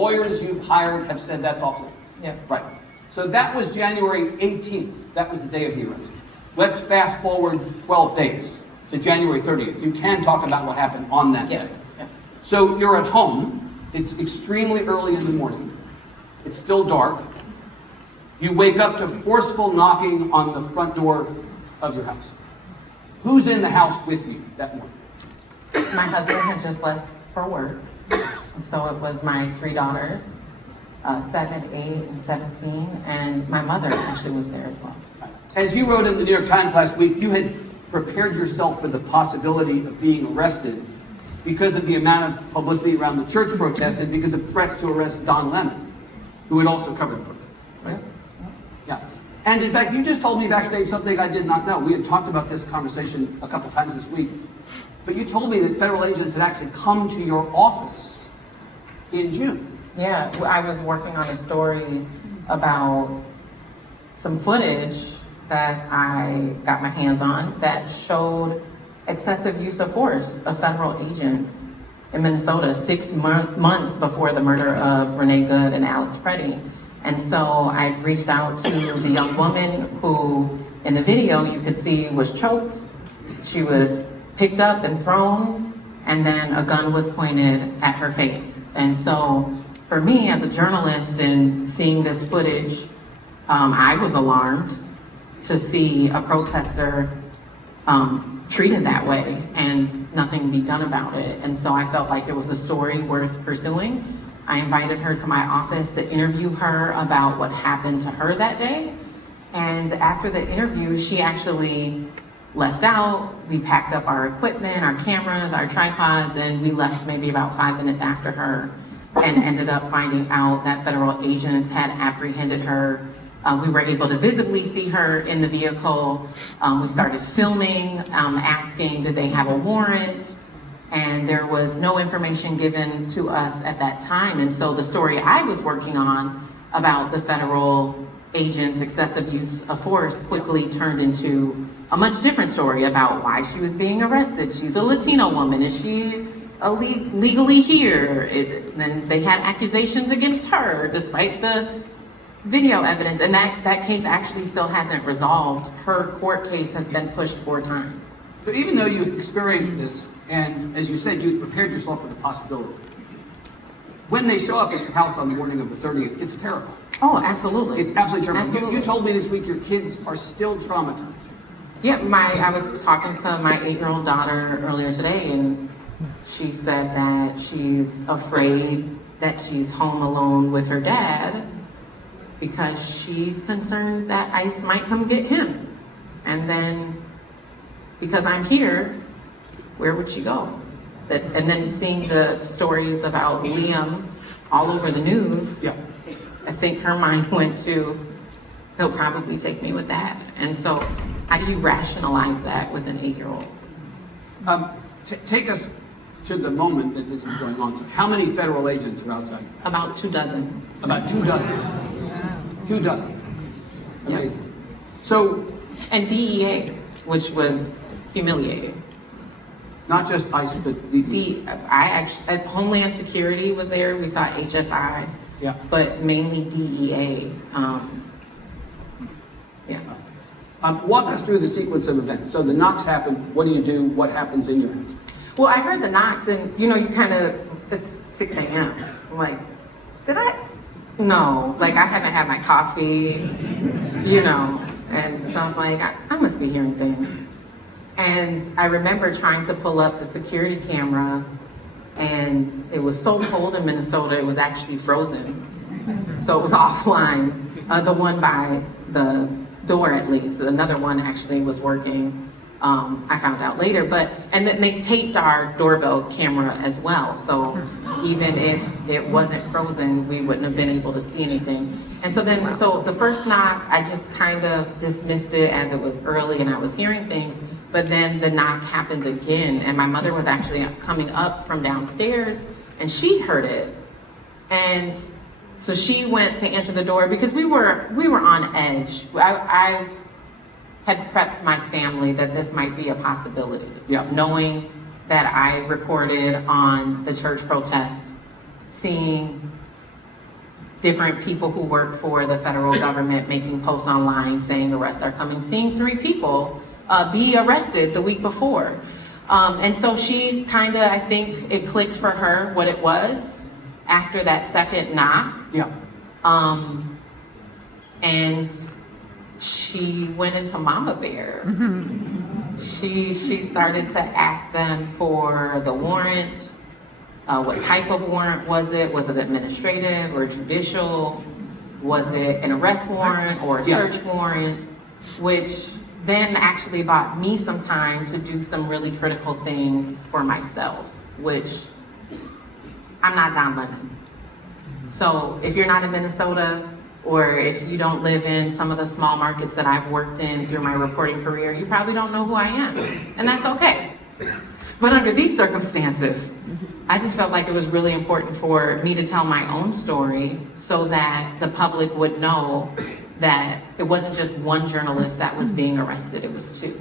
Lawyers you've hired have said that's off limits. Yeah. Right. So that was January 18th. That was the day of the arrest. Let's fast forward 12 days to January 30th. You can talk about what happened on that Yes. day. Yeah. So you're at home. It's extremely early in the morning. It's still dark. You wake up to forceful knocking on the front door of your house. Who's in the house with you that morning? My husband had just left for work, and so it was my three daughters, 7, 8, and 17, and my mother actually was there as well. As you wrote in the New York Times last week, you had prepared yourself for the possibility of being arrested because of the amount of publicity around the church protest and because of threats to arrest Don Lemon, who had also covered the protest. Right? Yeah. And in fact, you just told me backstage something I did not know. We had talked about this conversation a couple times this week, but you told me that federal agents had actually come to your office in June. Yeah, I was working on a story about some footage that I got my hands on that showed excessive use of force of federal agents in Minnesota 6 months before the murder of Renee Good and Alex Preddy. And so I reached out to the young woman who, in the video, you could see was choked. She was picked up and thrown, and then a gun was pointed at her face. And so for me, as a journalist and seeing this footage, I was alarmed to see a protester treated that way and nothing be done about it. And so I felt like it was a story worth pursuing. I invited her to my office to interview her about what happened to her that day. And after the interview, she actually left out. We packed up our equipment, our cameras, our tripods, and we left maybe about 5 minutes after her and ended up finding out that federal agents had apprehended her. We were able to visibly see her in the vehicle. We started filming, asking did they have a warrant, and there was no information given to us at that time. And so the story I was working on about the federal agents' excessive use of force quickly turned into a much different story about why she was being arrested. She's a Latino woman. Is she legally here? Then they had accusations against her despite the video evidence, and that case actually still hasn't resolved. Her court case has been pushed 4 times. So even though you experienced this, and as you said, you prepared yourself for the possibility, when they show up at your house on the morning of the 30th, it's terrifying. Oh, absolutely. It's absolutely terrifying. Absolutely. You told me this week your kids are still traumatized. Yeah, I was talking to my 8-year-old daughter earlier today, and she said that she's afraid that she's home alone with her dad because she's concerned that ICE might come get him. And then, because I'm here, where would she go? And then seeing the stories about Liam all over the news, Yeah. I think her mind went to, he'll probably take me with that. And so, how do you rationalize that with an 8-year-old? Take us to the moment that this is going on. So how many federal agents are outside? About 2 dozen. About 2 dozen. 2 dozen. Amazing. Yep. So, And DEA, which was humiliating. not just ICE, but Homeland Security was there. We saw HSI, yeah. but mainly DEA. Yeah. Walk us through the sequence of events. So the knocks happen. What do you do? What happens in your house? Well, I heard the knocks, and you kind of, it's 6 a.m. I'm like, did I? No, like I haven't had my coffee, and so I was like, I must be hearing things. And I remember trying to pull up the security camera, and it was so cold in Minnesota, it was actually frozen. So it was offline. The one by the door, at least. Another one actually was working. I found out later, and then they taped our doorbell camera as well. So even if it wasn't frozen, we wouldn't have been able to see anything. And so the first knock, I just kind of dismissed it as it was early and I was hearing things. But then the knock happened again, and my mother was actually coming up from downstairs, and she heard it. And so she went to answer the door because we were on edge. I had prepped my family that this might be a possibility. Yeah. Knowing that I recorded on the church protest, seeing different people who work for the federal government making posts online saying arrests are coming, seeing 3 people be arrested the week before. And so she kind of, I think it clicked for her what it was after that second knock. Yeah. And she went into Mama Bear. She started to ask them for the warrant. What type of warrant was it? Was it administrative or judicial? Was it an arrest warrant or a search warrant? Which then actually bought me some time to do some really critical things for myself, which I'm not Don Lemon. So if you're not in Minnesota, or if you don't live in some of the small markets that I've worked in through my reporting career, you probably don't know who I am, and that's okay. But under these circumstances, I just felt like it was really important for me to tell my own story so that the public would know that it wasn't just one journalist that was being arrested, it was 2.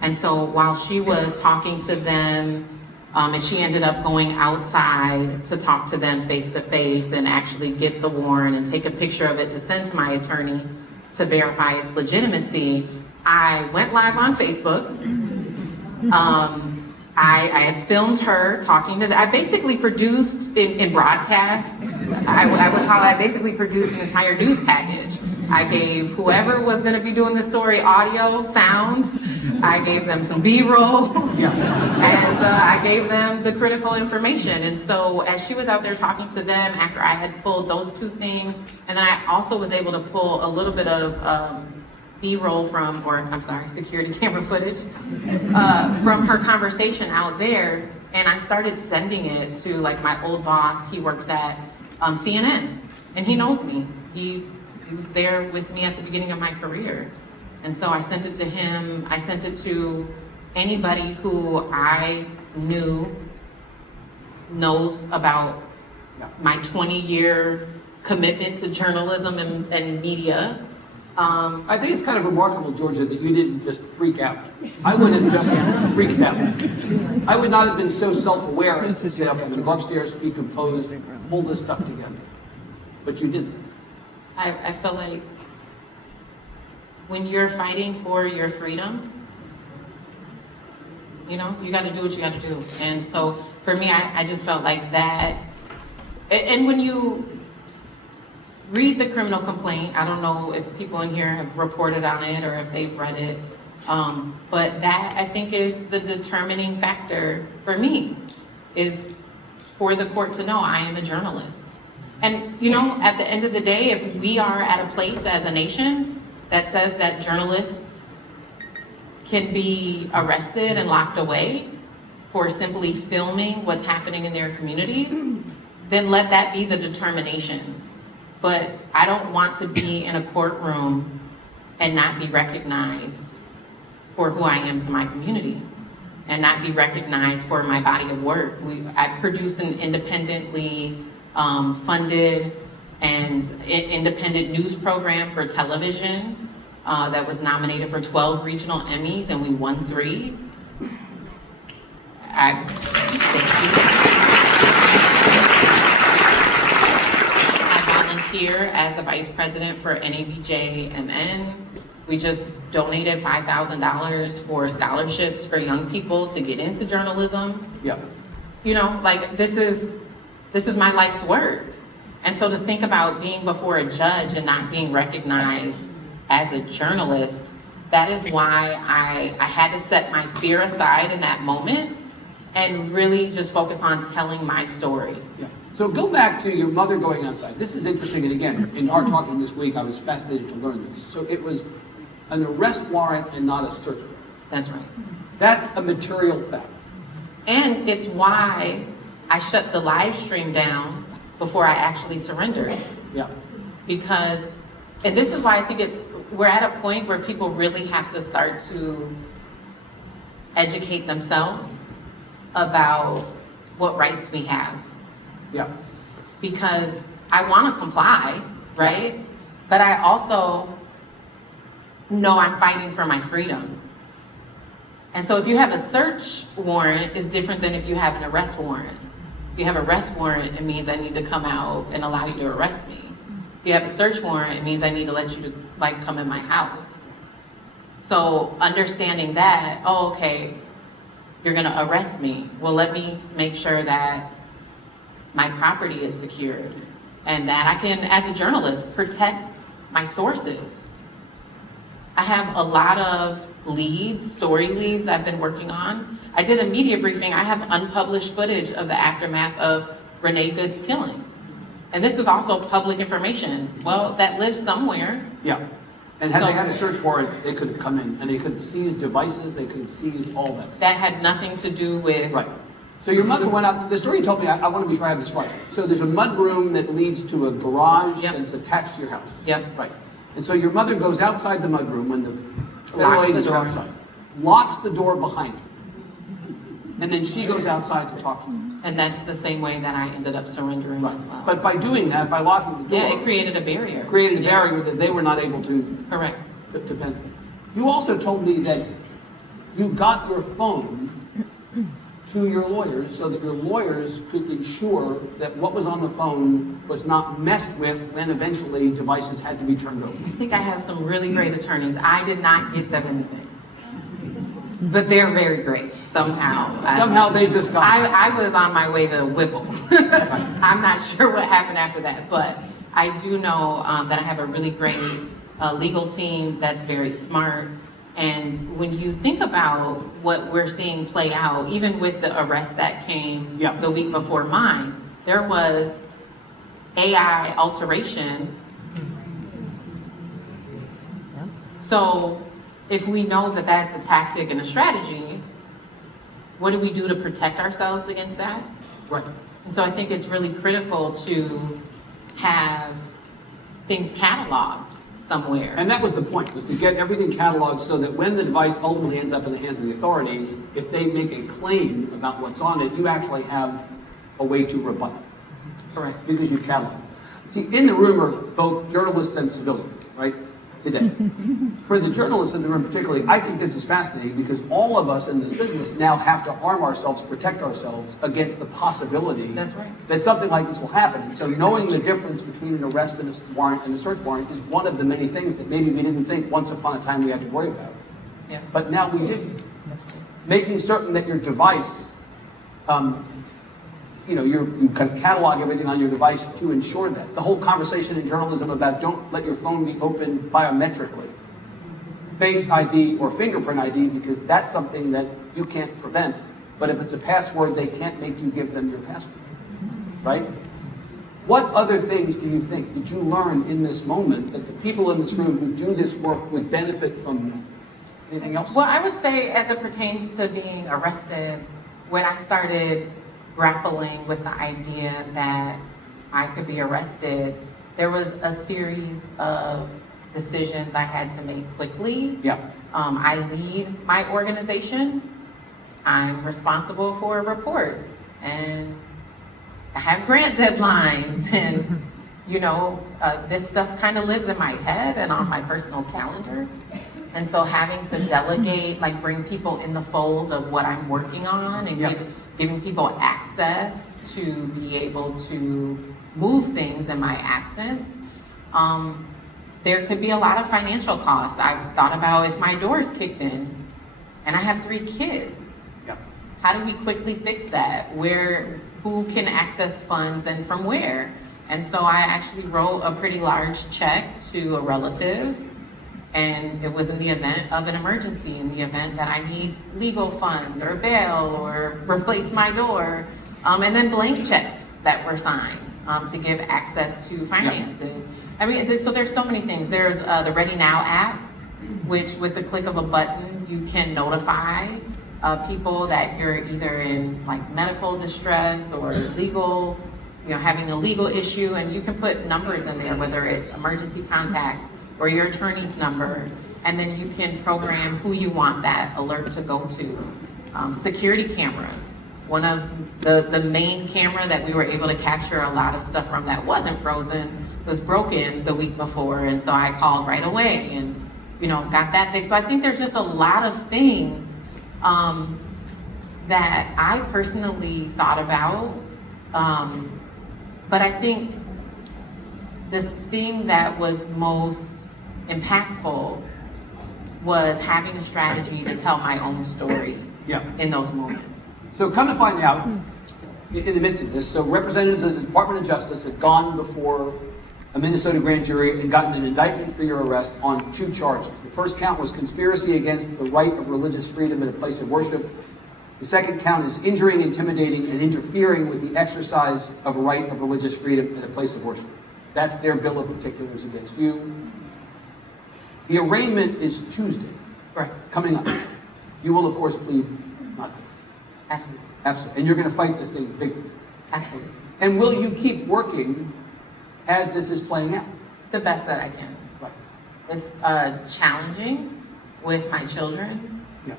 And so while she was talking to them, and she ended up going outside to talk to them face to face and actually get the warrant and take a picture of it to send to my attorney to verify its legitimacy, I went live on Facebook. I had filmed her talking to I basically produced in broadcast, I would call it, I basically produced an entire news package. I gave whoever was gonna be doing the story audio, sound, I gave them some B-roll, and I gave them the critical information. And so as she was out there talking to them after I had pulled those 2 things, and then I also was able to pull a little bit of B-roll from, or I'm sorry, security camera footage from her conversation out there, and I started sending it to like my old boss. He works at CNN, and he knows me. He was there with me at the beginning of my career. And so I sent it to him. I sent it to anybody who I knew knows about my 20-year commitment to journalism and media. I think it's kind of remarkable, Georgia, that you didn't just freak out. I would have just freaked out. I would not have been so self-aware as to say, I'm going to go upstairs, be composed, pull this stuff together. But you didn't. I feel like when you're fighting for your freedom, you know, you got to do what you got to do. And so for me, I just felt like that. And when you read the criminal complaint, I don't know if people in here have reported on it or if they've read it, but that I think is the determining factor for me, is for the court to know I am a journalist. And you know, at the end of the day, if we are at a place as a nation that says that journalists can be arrested and locked away for simply filming what's happening in their communities, then let that be the determination. But I don't want to be in a courtroom and not be recognized for who I am to my community and not be recognized for my body of work. I produced an independently funded and independent news program for television that was nominated for 12 regional Emmys, and we won 3. I volunteer as the vice president for NABJMN. We just donated $5,000 for scholarships for young people to get into journalism. Yeah. You know, like this is my life's work. And so to think about being before a judge and not being recognized as a journalist, that is why I had to set my fear aside in that moment and really just focus on telling my story. Yeah. So go back to your mother going outside. This is interesting, and again, in our talking this week, I was fascinated to learn this. So it was an arrest warrant and not a search warrant. That's right. That's a material fact. And it's why I shut the live stream down before I actually surrendered. Yeah. Because, and this is why I think we're at a point where people really have to start to educate themselves about what rights we have. Yeah. Because I want to comply, right? But I also know I'm fighting for my freedom. And so if you have a search warrant, it's different than if you have an arrest warrant. If you have an arrest warrant, it means I need to come out and allow you to arrest me. If you have a search warrant, it means I need to let you to like come in my house. So understanding that, oh, okay, you're gonna arrest me. Well, let me make sure that my property is secured and that I can, as a journalist, protect my sources. I have a lot of leads, story leads I've been working on. I did a media briefing. I have unpublished footage of the aftermath of Renee Good's killing. And this is also public information. Well, that lives somewhere. Yeah. And had they had a search warrant, they could have come in and they could have seized devices, they could have seized all that stuff. That had nothing to do with. Right. So your mother went out, the story you told me, I want to be sure I have this right. So there's a mud room that leads to a garage Yep. that's attached to your house. Yep. Right. And so your mother goes outside the mud room when the federal Locks the agents are door. outside, locks the door behind her. And then she goes outside to talk to you. And that's the same way that I ended up surrendering as well. But by doing that, by locking the door, Yeah, it created a barrier. created a Yeah. barrier that they were not able to Correct. benefit. You also told me that you got your phone to your lawyers so that your lawyers could ensure that what was on the phone was not messed with when eventually devices had to be turned over. I think I have some really great attorneys. I did not get them anything. But they're very great somehow. Somehow they just got it. I was on my way to Whipple. I'm not sure what happened after that, but I do know that I have a really great legal team that's very smart. And when you think about what we're seeing play out, even with the arrest that came Yeah. the week before mine, there was AI alteration. So if we know that that's a tactic and a strategy, what do we do to protect ourselves against that? Right. And so I think it's really critical to have things cataloged somewhere. And that was the point, was to get everything cataloged so that when the device ultimately ends up in the hands of the authorities, if they make a claim about what's on it, you actually have a way to rebut it. Correct. Because you catalog. See, in the room are both journalists and civilians, right, today. For the journalists in the room particularly, I think this is fascinating because all of us in this business now have to arm ourselves, protect ourselves against the possibility That's right. that something like this will happen. So knowing the difference between an arrest and a warrant and a search warrant is one of the many things that maybe we didn't think once upon a time we had to worry about. Yeah. But now we do. That's good. Making certain that your device, you can catalog everything on your device to ensure that. The whole conversation in journalism about don't let your phone be opened biometrically, face ID or fingerprint ID, because that's something that you can't prevent. But if it's a password, they can't make you give them your password, right? What other things do you think did you learn in this moment that the people in this room who do this work would benefit from? Anything else? Well, I would say as it pertains to being arrested, when I started grappling with the idea that I could be arrested, there was a series of decisions I had to make quickly. Yeah. I lead my organization. I'm responsible for reports and I have grant deadlines and this stuff kind of lives in my head and on my personal calendar. And so having to delegate, like bring people in the fold of what I'm working on and Yeah. giving people access to be able to move things in my absence. There could be a lot of financial costs. I've thought about if my door's kicked in and I have 3 kids, Yeah. how do we quickly fix that? Who can access funds and from where? And so I actually wrote a pretty large check to a relative, and it was in the event of an emergency, in the event that I need legal funds or bail or replace my door, and then blank checks that were signed to give access to finances. I mean, there's so many things. There's the Ready Now app, which with the click of a button, you can notify people that you're either in like medical distress or legal, having a legal issue, and you can put numbers in there, whether it's emergency contacts or your attorney's number, and then you can program who you want that alert to go to. Security cameras. One of the main camera that we were able to capture a lot of stuff from that wasn't frozen was broken the week before, and so I called right away and got that fixed. So I think there's just a lot of things that I personally thought about, but I think the thing that was most impactful was having a strategy to tell my own story Yeah. in those moments. So come to find out, in the midst of this, so representatives of the Department of Justice had gone before a Minnesota grand jury and gotten an indictment for your arrest on 2 charges. The first count was conspiracy against the right of religious freedom at a place of worship. The second count is injuring, intimidating, and interfering with the exercise of a right of religious freedom at a place of worship. That's their bill of particulars against you. The arraignment is Tuesday, Right, coming up. You will, of course, plead not guilty. absolutely, Absolutely. And you're going to fight this thing vigorously. absolutely. And will you keep working as this is playing out? The best that I can. Right. It's challenging with my children. Yeah.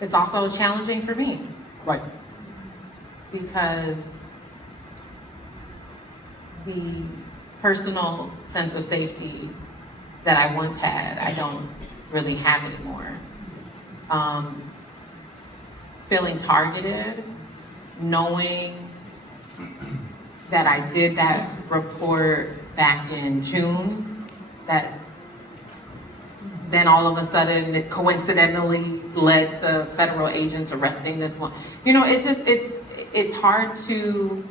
It's also challenging for me Right. because the personal sense of safety that I once had, I don't really have anymore. Feeling targeted, knowing that I did that report back in June, that then all of a sudden it coincidentally led to federal agents arresting this one. You know, it's just, it's hard to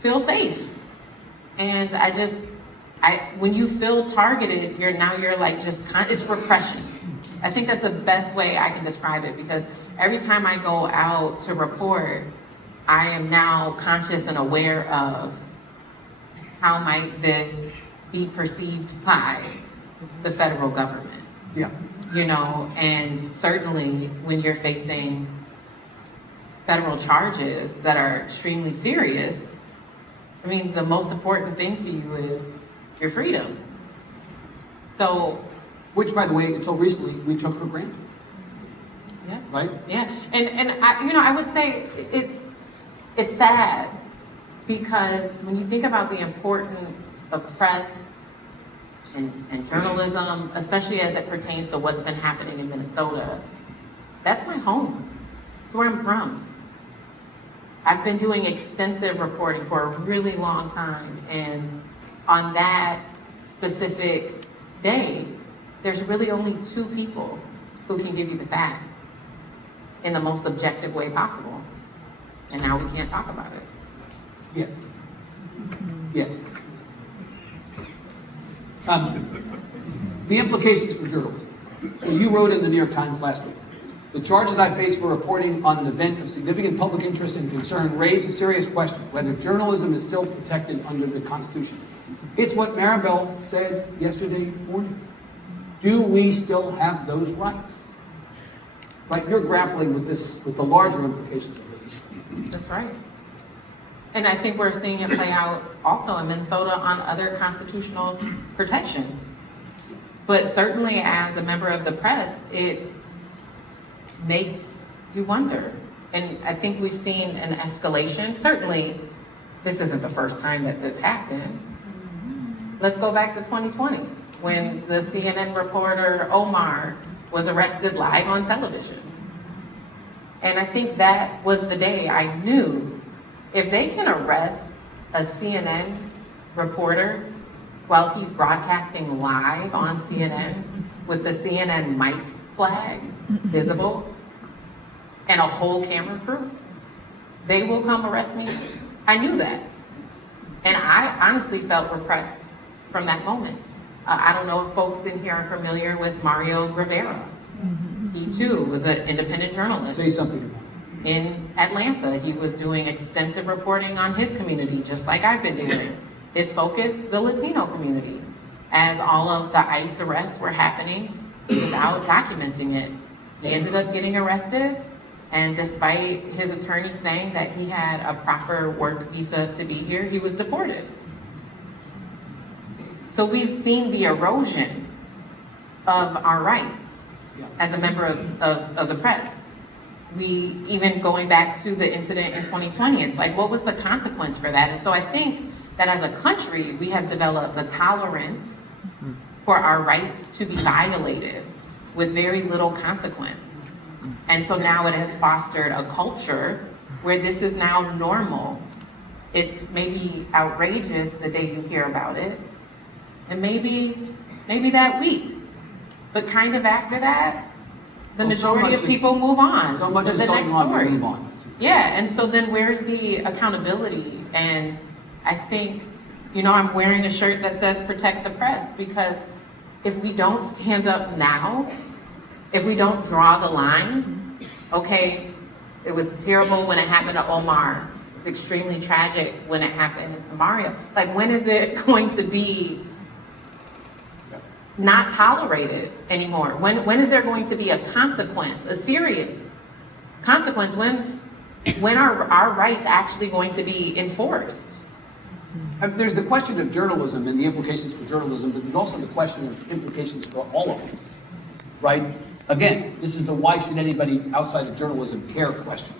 feel safe. And when you feel targeted, you're like it's repression. I think that's the best way I can describe it, because every time I go out to report, I am now conscious and aware of how might this be perceived by the federal government. Yeah. You know, and certainly when you're facing federal charges that are extremely serious, I mean, the most important thing to you is your freedom. So, Which, by the way, until recently, we took for granted. yeah. Right? Yeah, and I would say it's sad, because when you think about the importance of press and journalism, especially as it pertains to what's been happening in Minnesota, that's my home. It's where I'm from. I've been doing extensive reporting for a really long time, and on that specific day, there's really only 2 people who can give you the facts in the most objective way possible. And now we can't talk about it. Yes. Yes. The implications for journalism. So you wrote in the New York Times last week, the charges I face for reporting on an event of significant public interest and concern raise a serious question whether journalism is still protected under the Constitution. It's what Maribel said yesterday morning. Do we still have those rights? Like, you're grappling with this, with the larger implications of this. That's right. And I think we're seeing it play out also in Minnesota on other constitutional protections. But certainly as a member of the press, it makes you wonder. And I think we've seen an escalation. Certainly, this isn't the first time that this happened. Let's go back to 2020, when the CNN reporter Omar was arrested live on television. And I think that was the day I knew, if they can arrest a CNN reporter while he's broadcasting live on CNN with the CNN mic flag visible and a whole camera crew, they will come arrest me. I knew that. And I honestly felt repressed from that moment. I don't know if folks in here are familiar with Mario Rivera. He too was an independent journalist. Say something about it. In Atlanta. He was doing extensive reporting on his community, just like I've been doing. His focus, the Latino community. As all of the ICE arrests were happening, he was out documenting it. He ended up getting arrested, and despite his attorney saying that he had a proper work visa to be here, he was deported. So we've seen the erosion of our rights as a member of the press. We, even going back to the incident in 2020, it's like, what was the consequence for that? And so I think that as a country, we have developed a tolerance for our rights to be violated with very little consequence. And so now it has fostered a culture where this is now normal It's maybe outrageous the day you hear about it, and maybe that week. But kind of after that, the Well, so majority much of is- people move on So much to is the going next on, we story. move on. Yeah, and so then where's the accountability? And I think, I'm wearing a shirt that says protect the press, because if we don't stand up now, if we don't draw the line, okay, it was terrible when it happened to Omar. It's extremely tragic when it happened to Mario. Like, when is it going to be not tolerated anymore? When is there going to be a consequence, a serious consequence? When are our rights actually going to be enforced? There's the question of journalism and the implications for journalism, but there's also the question of implications for all of them, right? Again, this is the why should anybody outside of journalism care question.